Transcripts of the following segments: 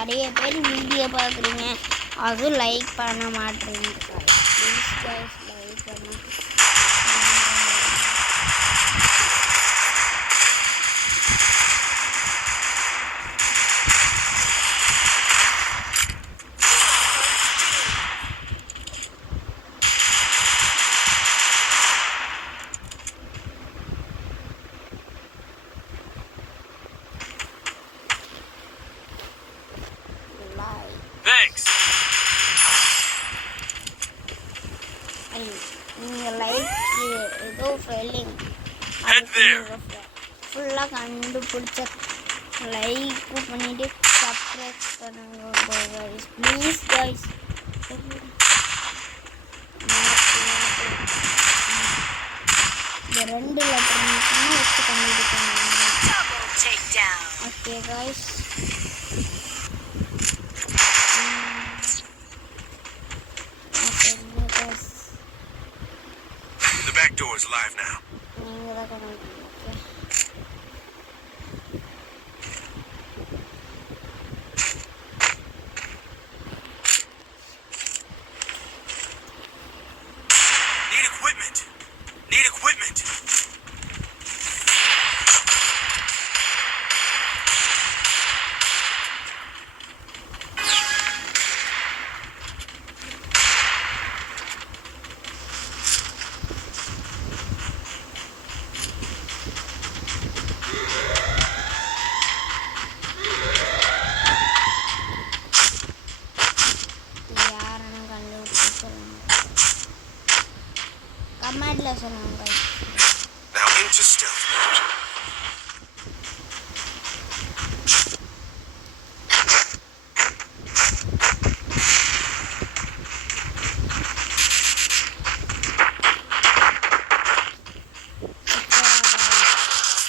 நிறைய பேர் வீடியோ பார்க்குறீங்க, அதுவும் லைக் பண்ண மாட்டேறீங்க. ப்ளீஸ் கைஸ் லைக் பண்ண. நீங்கள் லைக் ஏதோ ஃபெயிலிங் ஃபுல்லாக கண்டுபிடிச்ச லைக் பண்ணிவிட்டு சப்ஸ்கிரைப் பண்ணுங்க கைஸ். Please guys. இந்த 2 லெட்டர் மட்டும் வச்சு கண்டுபிடிக்கணும். Okay guys. The back door is live now. Need equipment. Need equipment. கமெண்ட்ல சொல்லுங்க. Now into stealth mode.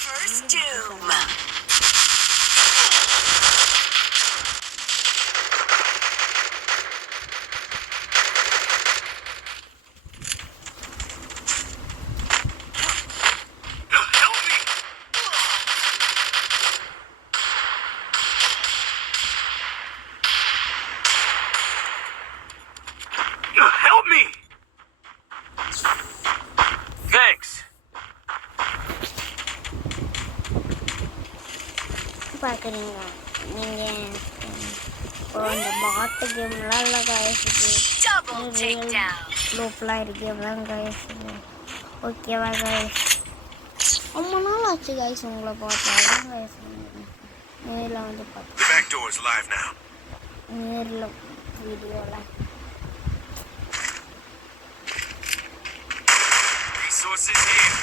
First doom. Help me! Thanks. பார்க்குறீங்களா நீங்கள் இப்போ இந்த பாட்டு கேம்லாம் இல்லை காய்ச்சிது, லூப்லாம் இருக்கு கேம்லாம் காய்ச்சிது. ஓகேவா காய்ஸ்? ரொம்ப நாள் ஆச்சு காய்ஸ் உங்களை பார்த்தா. அதான் காய்ஸ் நேரில் வந்து பார்த்தேன். நேரில் வீடியோவில் Resources here.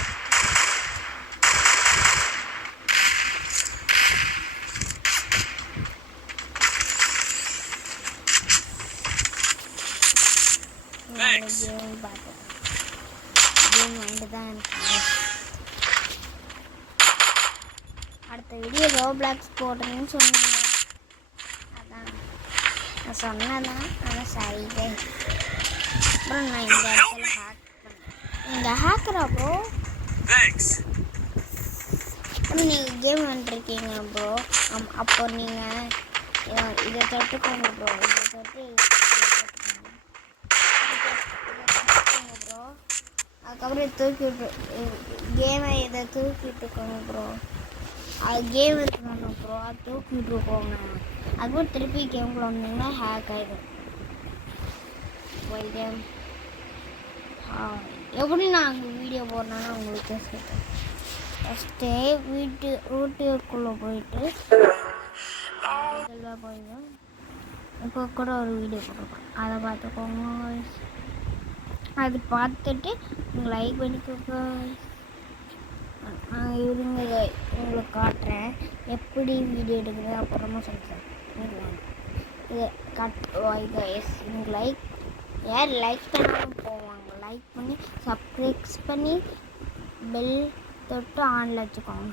Thanks. Game வந்து தான் அடுத்த வீடியோ ரோப்ளாக்ஸ் போடுறேன்னு சொன்னீங்க. அதான் நான் சொன்னதான். ஆனால் சரி அப்புறம் நான் இந்த இடத்துல இந்த ஹேக்கரா ப்ரோ? Thanks. நீங்கள் கேம் வந்துருக்கீங்க ப்ரோ. அப்போ நீங்கள் இதை தொட்டுக்கோங்க ப்ரோ. இதை தொட்டு ப்ரோ. அதுக்கப்புறம் தூக்கி விட்டு கேமை இதை தூக்கி விட்டுக்கோங்க ப்ரோ. அது கேம் இருக்கணும் ப்ரோ. அது தூக்கி விட்டுருக்கோங்க. அதுக்கப்புறம் திருப்பி கேம்குள்ள வந்தீங்கன்னா ஹேக் ஆகிடும். கேம் எப்படி நான் அங்கே வீடியோ போடுறேன்னா உங்களுக்கு சொல்கிறேன். ஃபஸ்ட்டே வீட்டுக்குள்ளே போயிட்டு இதெல்லாம் போயிடும். இப்போ கூட ஒரு வீடியோ போட்டிருக்கேன், அதை பார்த்துக்கோங்க. அது பார்த்துட்டு நீங்கள் லைக் பண்ணிக்கோங்க. இருங்க உங்களுக்கு காட்டுறேன் எப்படி வீடியோ எடுக்கிறேன். அப்புறமா சொல்கிறேன். இது நீங்கள் லைக் யார் லைக் பண்ணாலும் போவாங்க. லைக் பண்ணி சப்ஸ்கிரைப் பண்ணி பெல் தொட்டு ஆனில் வச்சுக்கோங்க.